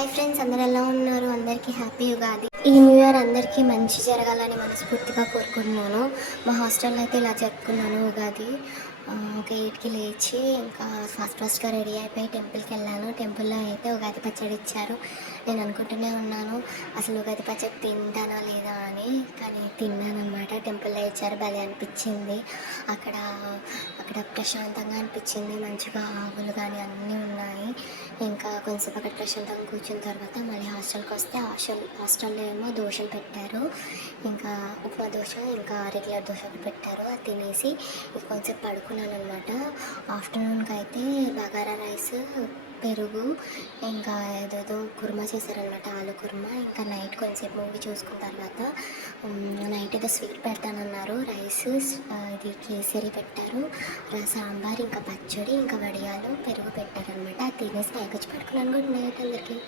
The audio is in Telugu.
హాయ్ ఫ్రెండ్స్, అందరు ఎలా ఉన్నారు? అందరికీ హ్యాపీ ఉగాది. ఈ న్యూ ఇయర్ అందరికీ మంచి జరగాలని మనస్ఫూర్తిగా కోరుకుంటున్నాను. మా హాస్టల్లో అయితే ఇలా జరుపుకున్నాను ఉగాది. ఒక 8కి లేచి ఇంకా ఫాస్ట్గా రెడీ అయిపోయి టెంపుల్కి వెళ్ళాను. టెంపుల్లో అయితే ఉగాది పచ్చడి ఇచ్చారు. నేను అనుకుంటూనే ఉన్నాను అసలు ఉగాది పచ్చడి తింటానా లేదా అని, కానీ తిన్నాను అనమాట. టెంపుల్లో ఇచ్చారు, భలే అనిపించింది. అక్కడ అక్కడ ప్రశాంతంగా అనిపించింది. మంచిగా ఆవులు కానీ అన్నీ ఉన్నాయి. ఇంకా కొంచెంసేపు అక్కడ ప్రశాంతంగా కూర్చున్న తర్వాత మళ్ళీ హాస్టల్కి వస్తే హాస్టల్లో ఏమో దోశలు పెట్టారు. ఇంకా ఉప్మా దోశ, ఇంకా రెగ్యులర్ దోశ పెట్టారు. అది తినేసి కొంచెంసేపు పడుకున్నాను అనమాట. ఆఫ్టర్నూన్కి అయితే బగారా రైస్, పెరుగు, ఇంకా ఏదేదో కుర్మా చేశారనమాట, ఆలు కుర్మా. ఇంకా నైట్ కొంచెంసేపు మూవీ చూసుకున్న తర్వాత నైట్ ఏదో స్వీట్ పెడతానన్నారు. రైస్, ఇది కేసరి పెట్టారు, సాంబార్, ఇంకా పచ్చడి, ఇంకా వడియాలు, పెరుగు పెట్టారనమాట. అది తినేసి పైకి వచ్చి పడుకున్నాను. గుడ్ నైట్ అందరికీ.